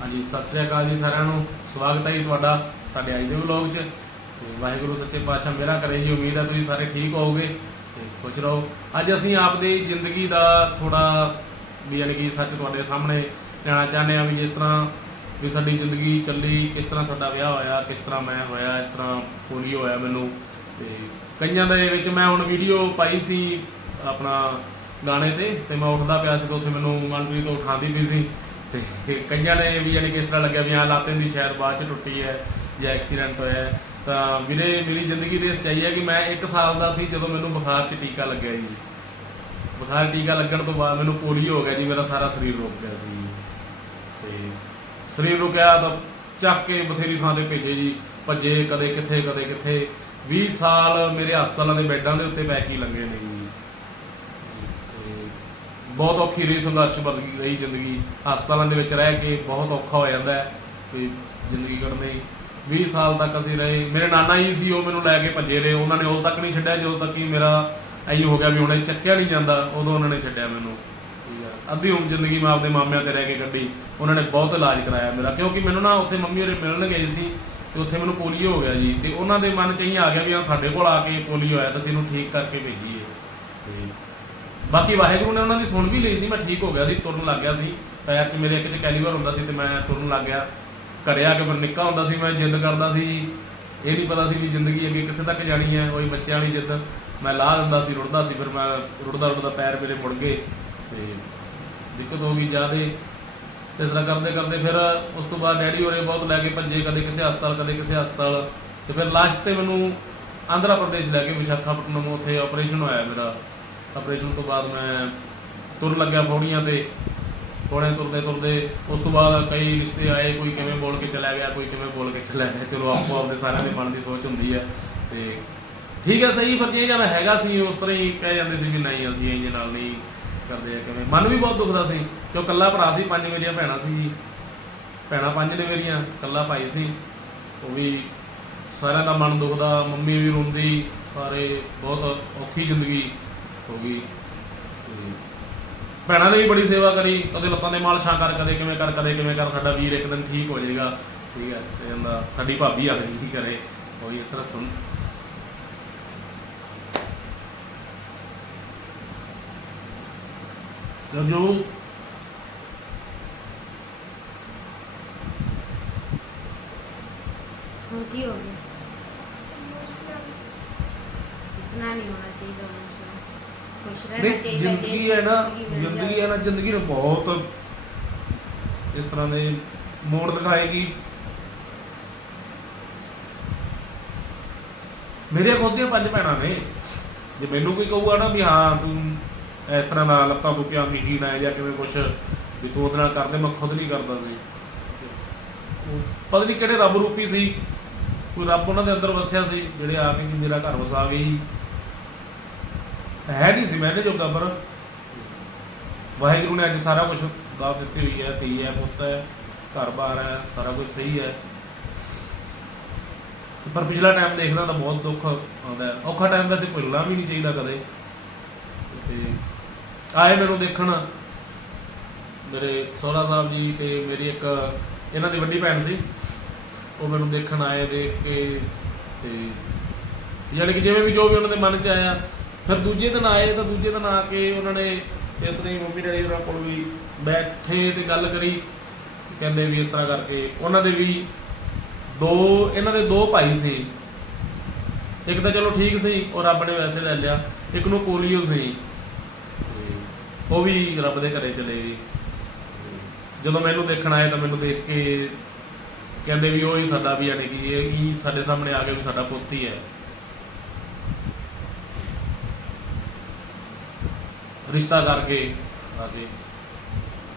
ਹਾਂਜੀ, ਸਤਿ ਸ੍ਰੀ ਅਕਾਲ ਜੀ ਸਾਰਿਆਂ ਨੂੰ। ਸਵਾਗਤ ਹੈ ਜੀ ਤੁਹਾਡਾ ਸਾਡੇ ਅੱਜ ਦੇ ਵਲੌਗ 'ਚ। ਤੇ ਵਾਹਿਗੁਰੂ ਸੱਚੇ ਪਾਤਸ਼ਾਹ ਮੇਰਾ ਕਰੇ ਜੀ। ਉਮੀਦ ਹੈ ਤੁਸੀਂ ਸਾਰੇ ਠੀਕ ਹੋਵੋਗੇ ਤੇ ਖੁਸ਼ ਰਹੋ। ਅੱਜ ਅਸੀਂ ਆਪਦੀ ਜ਼ਿੰਦਗੀ ਦਾ ਥੋੜਾ ਵੀ ਯਾਨੀ ਕਿ ਸੱਚ ਤੁਹਾਡੇ ਸਾਹਮਣੇ ਲਿਆਉਣਾ ਚਾਹੁੰਦੇ ਆ ਵੀ ਜਿਸ ਤਰ੍ਹਾਂ ਵੀ ਸਾਡੀ ਜ਼ਿੰਦਗੀ ਚੱਲੀ, ਕਿਸ ਤਰ੍ਹਾਂ ਸਾਡਾ ਵਿਆਹ ਹੋਇਆ, ਕਿਸ ਤਰ੍ਹਾਂ ਮੈਂ ਹੋਇਆ, ਇਸ ਤਰ੍ਹਾਂ ਪੋਲੀਓ ਹੋਇਆ ਮੈਨੂੰ। ਤੇ ਕਈਆਂ ਦੇ ਵਿੱਚ ਮੈਂ ਹੁਣ ਵੀਡੀਓ ਪਾਈ ਸੀ ਆਪਣਾ ਗਾਣੇ ਤੇ ਤੇ ਮੈਂ ਉੱਠਦਾ ਪਿਆ ਸੀ ਤੇ ਉੱਥੇ ਮੈਨੂੰ ਮਨਪ੍ਰੀਤ ਉਠਾਉਂਦੀ ਪਈ ਸੀ। ਤੇ ਕਈਆਂ ਨੇ ਵੀ ਯਾਨੀ ਕਿ ਇਸ ਤਰ੍ਹਾਂ ਲੱਗਿਆ ਵੀ ਹਾਂ ਲਾਤੇ ਦੀ ਸ਼ਾਇਦ ਬਾਅਦ ਚ ਟੁੱਟੀ ਹੈ ਜਾਂ ਐਕਸੀਡੈਂਟ ਹੋਇਆ ਹੈ। ਤਾਂ ਵੀਰੇ, ਮੇਰੀ ਜ਼ਿੰਦਗੀ ਦੇ ਸੱਚਾਈ ਹੈ ਕਿ ਮੈਂ 1 ਸਾਲ ਦਾ ਸੀ ਜਦੋਂ ਮੈਨੂੰ ਬੁਖਾਰ 'ਚ ਟੀਕਾ ਲੱਗਿਆ ਜੀ। ਬੁਖਾਰ ਟੀਕਾ ਲੱਗਣ ਤੋਂ ਬਾਅਦ ਮੈਨੂੰ ਪੋਲੀਓ ਹੋ ਗਿਆ ਜੀ, ਮੇਰਾ ਸਾਰਾ ਸਰੀਰ ਰੁਕ ਗਿਆ ਸੀ। ਤੇ ਸਰੀਰ ਰੁਕਿਆ ਤਾਂ ਚੱਕ ਕੇ ਬਥੇਰੀ ਥਾਂ ਤੇ ਭੇਜੇ ਜੀ, ਭੱਜੇ ਕਦੇ ਕਿੱਥੇ ਕਦੇ ਕਿੱਥੇ। 20 ਸਾਲ ਮੇਰੇ ਹਸਪਤਾਲਾਂ ਦੇ ਬੈੱਡਾਂ ਦੇ ਉੱਤੇ ਪੈ ਕੇ ਹੀ ਲੰਘੇ ਨੇ ਜੀ। ਬਹੁਤ ਔਖੀ ਰਹੀ ਸੰਘਰਸ਼ ਭਰੀ ਰਹੀ ਜ਼ਿੰਦਗੀ। ਹਸਪਤਾਲਾਂ ਦੇ ਵਿੱਚ ਰਹਿ ਕੇ ਬਹੁਤ ਔਖਾ ਹੋ ਜਾਂਦਾ ਹੈ ਵੀ ਜ਼ਿੰਦਗੀ ਕੱਢਣੀ। 20 ਸਾਲ ਤੱਕ ਅਸੀਂ ਰਹੇ। ਮੇਰੇ ਨਾਨਾ ਜੀ ਸੀ, ਉਹ ਮੈਨੂੰ ਲੈ ਕੇ ਭੱਜੇ ਰਹੇ। ਉਹਨਾਂ ਨੇ ਉਦੋਂ ਤੱਕ ਨਹੀਂ ਛੱਡਿਆ, ਜਦੋਂ ਤੱਕ ਕਿ ਮੇਰਾ ਐਂ ਹੋ ਗਿਆ ਵੀ ਹੁਣ ਹੁਣੇ ਚੱਕਿਆ ਨਹੀਂ ਜਾਂਦਾ, ਉਦੋਂ ਉਹਨਾਂ ਨੇ ਛੱਡਿਆ ਮੈਨੂੰ। ਠੀਕ ਹੈ। ਅੱਧੀ ਉਮ, ਜ਼ਿੰਦਗੀ ਮੈਂ ਆਪਦੇ ਮਾਮਿਆਂ ਤੇ ਰਹਿ ਕੇ ਕੱਢੀ। ਉਹਨਾਂ ਨੇ ਬਹੁਤ ਇਲਾਜ ਕਰਾਇਆ ਮੇਰਾ, ਕਿਉਂਕਿ ਮੈਨੂੰ ਨਾ ਉੱਥੇ ਮੰਮੀ ਹੋਰੇ ਮਿਲਣ ਗਏ ਸੀ ਤੇ ਉੱਥੇ ਮੈਨੂੰ ਪੋਲੀਓ ਹੋ ਗਿਆ ਜੀ। ਤੇ ਉਹਨਾਂ ਦੇ ਮਨ 'ਚ ਇਹ ਆ ਗਿਆ ਵੀ ਆ ਸਾਡੇ ਕੋਲ ਆ ਕੇ ਪੋਲੀਓ ਹੋਇਆ ਤਾਂ ਅਸੀਂ ਇਹਨੂੰ ਠੀਕ ਕਰਕੇ ਭੇਜੀਏ। ਤੇ ਬਾਕੀ ਵਾਹਿਗੁਰੂ ਨੇ ਉਹਨਾਂ ਦੀ ਸੁਣ ਵੀ ਲਈ ਸੀ, ਮੈਂ ਠੀਕ ਹੋ ਗਿਆ ਸੀ, ਤੁਰਨ ਲੱਗ ਗਿਆ ਸੀ। ਪੈਰ 'ਚ ਮੇਰੇ ਇੱਕ 'ਚ ਕੈਲੀਵਰ ਹੁੰਦਾ ਸੀ ਤੇ ਮੈਂ ਤੁਰਨ ਲੱਗ ਗਿਆ। ਘਰੇ ਆ ਕੇ ਫਿਰ ਨਿੱਕਾ ਹੁੰਦਾ ਸੀ, ਮੈਂ ਜਿੱਦ ਕਰਦਾ ਸੀ। ਇਹ ਨਹੀਂ ਪਤਾ ਸੀ ਵੀ ਜ਼ਿੰਦਗੀ ਅੱਗੇ ਕਿੱਥੇ ਤੱਕ ਜਾਣੀ ਹੈ, ਉਹੀ ਬੱਚਿਆਂ ਵਾਲੀ ਜਿੱਦ। ਮੈਂ ਲਾਹ ਦਿੰਦਾ ਸੀ, ਰੁੜਦਾ ਸੀ, ਫਿਰ ਮੈਂ ਰੁੜਦਾ ਰੁੜਦਾ ਪੈਰ ਮੇਰੇ ਮੁੜ ਗਏ ਤੇ ਦਿੱਕਤ ਹੋ ਗਈ ਜ਼ਿਆਦੇ। ਇਸ ਤਰ੍ਹਾਂ ਕਰਦੇ ਕਰਦੇ ਫਿਰ ਉਸ ਤੋਂ ਬਾਅਦ ਡੈਡੀ ਹੋਰੇ ਬਹੁਤ ਲੈ ਕੇ ਭੱਜੇ, ਕਦੇ ਕਿਸੇ ਹਸਪਤਾਲ, ਕਦੇ ਕਿਸੇ ਹਸਪਤਾਲ। ਤੇ ਫਿਰ ਲਾਸਟ ਤੇ ਮੈਨੂੰ ਆਂਧਰਾ ਪ੍ਰਦੇਸ਼ ਲੈ ਕੇ ਵਿਸ਼ਾਖਾਪਟਨਮ ਉੱਥੇ ਆਪਰੇਸ਼ਨ ਹੋਇਆ ਮੇਰਾ। ਆਪਰੇਸ਼ਨ ਤੋਂ ਬਾਅਦ ਮੈਂ ਤੁਰ ਲੱਗਿਆ ਪੌੜੀਆਂ ਤੇ, ਪੌੜੀਆਂ ਤੁਰਦੇ ਤੁਰਦੇ, ਉਸ ਤੋਂ ਬਾਅਦ ਕਈ ਰਿਸ਼ਤੇ ਆਏ, ਕੋਈ ਕਿਵੇਂ ਬੋਲ ਕੇ ਚਲਾ ਗਿਆ, ਕੋਈ ਕਿਵੇਂ ਬੋਲ ਕੇ ਚਲਾ ਗਿਆ। ਚਲੋ, ਆਪੋ ਆਪਦੇ ਸਾਰਿਆਂ ਦੇ ਮਨ ਦੀ ਸੋਚ ਹੁੰਦੀ ਹੈ ਤੇ ਠੀਕ ਹੈ ਸਹੀ, ਪਰ ਜੇ ਜਾਂ ਮੈਂ ਹੈਗਾ ਸੀ, ਉਸ ਤਰ੍ਹਾਂ ਹੀ ਕਹਿ ਜਾਂਦੇ ਸੀ ਵੀ ਨਹੀਂ, ਅਸੀਂ ਇੰਜ ਨਾਲ ਨਹੀਂ ਕਰਦੇ ਆ, ਕਿਵੇਂ। ਮਨ ਵੀ ਬਹੁਤ ਦੁਖਦਾ ਸੀ, ਕਿਉਂ ਕੱਲਾ ਭਰਾ ਸੀ, ਪੰਜ ਮੇਰੀਆਂ ਭੈਣਾਂ ਸੀ ਭੈਣਾਂ ਪੰਜ ਨੇ ਮੇਰੀਆਂ ਕੱਲਾ ਭਾਈ ਸੀ। ਉਹ ਵੀ ਸਾਰਿਆਂ ਦਾ ਮਨ ਦੁਖਦਾ, ਮੰਮੀ ਵੀ ਰੋਂਦੀ ਸਾਰੇ ਬਹੁਤ ਔਖੀ ਜ਼ਿੰਦਗੀ ਹੋ ਗਈ। ਤੇ ਭੈਣਾਂ ਨੇ ਵੀ ਬੜੀ ਸੇਵਾ ਕਰੀ ਕਦੇ ਲੱਤਾਂ ਦੇ ਮਾਲਸ਼ਾਂ ਕਰ ਕਦੇ ਕਿਵੇਂ ਕਰ ਕਦੇ ਕਿਵੇਂ ਕਰ ਸਾਡਾ ਵੀਰ ਇੱਕ ਦਿਨ ਠੀਕ ਹੋ ਜਾਏਗਾ। ਠੀਕ ਹੈ ਤੇ ਕਹਿੰਦਾ ਸਾਡੀ ਭਾਬੀ ਆ ਗਈ ਕੀ ਕਰੇ। ਉਹ ਇਸ ਤਰ੍ਹਾਂ ਸੁਣ। ਜੋ ਹੁਣ ਕੀ ਹੋ ਗਿਆ? ਇਤਨਾ ਨਹੀਂ ਹੋਣਾ ਚਾਹੀਦਾ। ਇਮੋਸ਼ਨਲ ਖੁਸ਼ ਰਹਿਣਾ ਨਹੀਂ ਚਾਹੀਦਾ ਜੇ ਜ਼ਿੰਦਗੀ ਹੈ ਨਾ ਮਿਲ ਜ਼ਿੰਦਗੀ। ਹੈ ਨਾ ਜ਼ਿੰਦਗੀ ਨੇ ਬਹੁਤ ਇਸ ਤਰ੍ਹਾਂ ਦੇ ਮੋੜ ਦਿਖਾਏਗੀ। ਮੇਰੇ ਦੀਆਂ ਪੰਜ ਭੈਣਾਂ ਨੇ। ਜੇ ਮੈਨੂੰ ਕੋਈ ਕਹੂਗਾ ਨਾ ਵੀ ਹਾਂ ਤੂੰ ਇਸ ਤਰ੍ਹਾਂ ਦਾ ਲੱਤਾਂ ਬੁੱਕਿਆਂ ਮਹੀਨ ਹੈ ਜਾਂ ਕਿਵੇਂ ਕੁਛ ਵੀ ਤੂੰ ਉਹਦੇ ਨਾਲ ਕਰਦੇ ਮੈਂ ਖੁਦ ਨਹੀਂ ਕਰਦਾ ਸੀ। ਉਹ ਪਤਾ ਨਹੀਂ ਕਿਹੜੇ ਰੱਬ ਰੂਪੀ ਸੀ। ਕੋਈ ਰੱਬ ਉਹਨਾਂ ਦੇ ਅੰਦਰ ਵਸਿਆ ਸੀ ਜਿਹੜੇ ਆ ਕੇ ਮੇਰਾ ਘਰ ਵਸਾ ਗਏ ਜੀ ਹੈ ਨਹੀਂ ਸੀ ਮੈਨੇ ਜੋਗਾ, ਪਰ ਵਾਹਿਗੁਰੂ ਨੇ ਅੱਜ ਸਾਰਾ ਕੁਝ ਗਾ ਦਿੱਤੀ ਹੋਈ ਹੈ, ਧੀ ਹੈ, ਪੁੱਤ ਹੈ, ਘਰ-ਬਾਰ ਹੈ, ਸਾਰਾ ਕੁਝ ਸਹੀ ਹੈ। ਤੇ ਪਰ ਪਿਛਲਾ ਟਾਈਮ ਦੇਖਦਾ ਤਾਂ ਬਹੁਤ ਦੁੱਖ ਆਉਂਦਾ ਔਖਾ ਟਾਈਮ ਵੈਸੇ ਭੁੱਲਣਾ ਵੀ ਨਹੀਂ ਚਾਹੀਦਾ ਕਦੇ। ਤੇ ਆਏ ਮੈਨੂੰ ਦੇਖਣ ਮੇਰੇ ਸੋਹਰਾ ਸਾਹਿਬ ਜੀ ਤੇ ਮੇਰੀ ਇੱਕ ਇਹਨਾਂ ਦੀ ਵੱਡੀ ਭੈਣ ਸੀ। ਉਹ ਮੈਨੂੰ ਦੇਖਣ ਆਏ ਦੇਖ ਕੇ ਤੇ ਯਾਨੀ ਕਿ ਜਿਵੇਂ ਵੀ ਜੋ ਵੀ ਉਹਨਾਂ ਦੇ ਮਨ 'ਚ ਆਇਆ ਫਿਰ ਦੂਜੇ ਦਿਨ ਆਏ ਤਾਂ ਦੂਜੇ ਦਿਨ ਆ ਕੇ ਉਹਨਾਂ ਨੇ ਇਤਨੇ ਮੰਮੀ ਡੈਡੀ ਹੋਰਾਂ ਕੋਲ ਵੀ ਬੈਠੇ ਤੇ ਗੱਲ ਕਰੀ। ਕਹਿੰਦੇ ਵੀ ਇਸ ਤਰ੍ਹਾਂ ਕਰਕੇ ਉਹਨਾਂ ਦੇ ਵੀ ਦੋ, ਇਹਨਾਂ ਦੇ ਦੋ ਭਾਈ ਸੀ। ਇੱਕ ਤਾਂ ਚਲੋ ਠੀਕ ਸੀ ਉਹ ਰੱਬ ਨੇ ਵੈਸੇ ਲੈ ਲਿਆ, ਇੱਕ ਨੂੰ ਪੋਲੀਓ ਸੀ। ਉਹ ਵੀ ਰੱਬ ਦੇ ਘਰੇ ਚਲੇ ਗਏ। ਜਦੋਂ ਮੈਨੂੰ ਦੇਖਣ ਆਏ ਤਾਂ ਮੈਨੂੰ ਦੇਖ ਕੇ ਕਹਿੰਦੇ ਵੀ ਉਹ ਹੀ ਸਾਡਾ ਵੀ ਯਾਨੀ ਕਿ ਇਹ ਸਾਡੇ ਸਾਹਮਣੇ ਆ ਗਿਆ ਵੀ ਸਾਡਾ ਪੁੱਤ ਹੀ ਹੈ। ਰਿਸ਼ਤਾ ਕਰਕੇ ਆ ਕੇ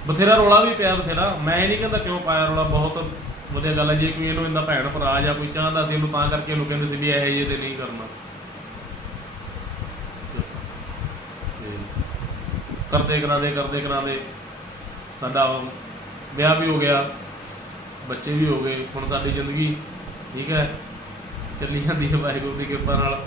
ਬਥੇਰਾ ਰੋਲਾ ਵੀ ਪਿਆ ਬਥੇਰਾ। ਮੈਂ ਇਹ ਨਹੀਂ ਕਹਿੰਦਾ ਕਿਉਂ ਪਾਇਆ ਰੋਲਾ, ਬਹੁਤ ਵਧੀਆ ਗੱਲ ਹੈ। ਜੇ ਕੋਈ ਇਹਨੂੰ ਇਹਦਾ ਭੈਣ ਭਰਾ ਜਾਂ ਕੋਈ ਚਾਹੁੰਦਾ ਸੀ ਇਹਨੂੰ ਤਾਂ ਕਰਕੇ ਇਹਨੂੰ ਕਹਿੰਦੇ ਸੀ ਵੀ ਇਹ ਜੇ ਤੇ ਨਹੀਂ ਕਰਨਾ। ਕਰਦੇ ਕਰਾਦੇ ਕਰਦੇ ਕਰਾਦੇ ਸਾਡਾ ਵਿਆਹ ਵੀ ਹੋ ਗਿਆ, ਬੱਚੇ ਵੀ ਹੋ ਗਏ। ਹੁਣ ਸਾਡੀ ਜ਼ਿੰਦਗੀ ਠੀਕ ਹੈ, ਚੱਲੀ ਜਾਂਦੀ ਹੈ ਵਾਹਿਗੁਰੂ ਦੀ ਕਿਰਪਾ ਨਾਲ।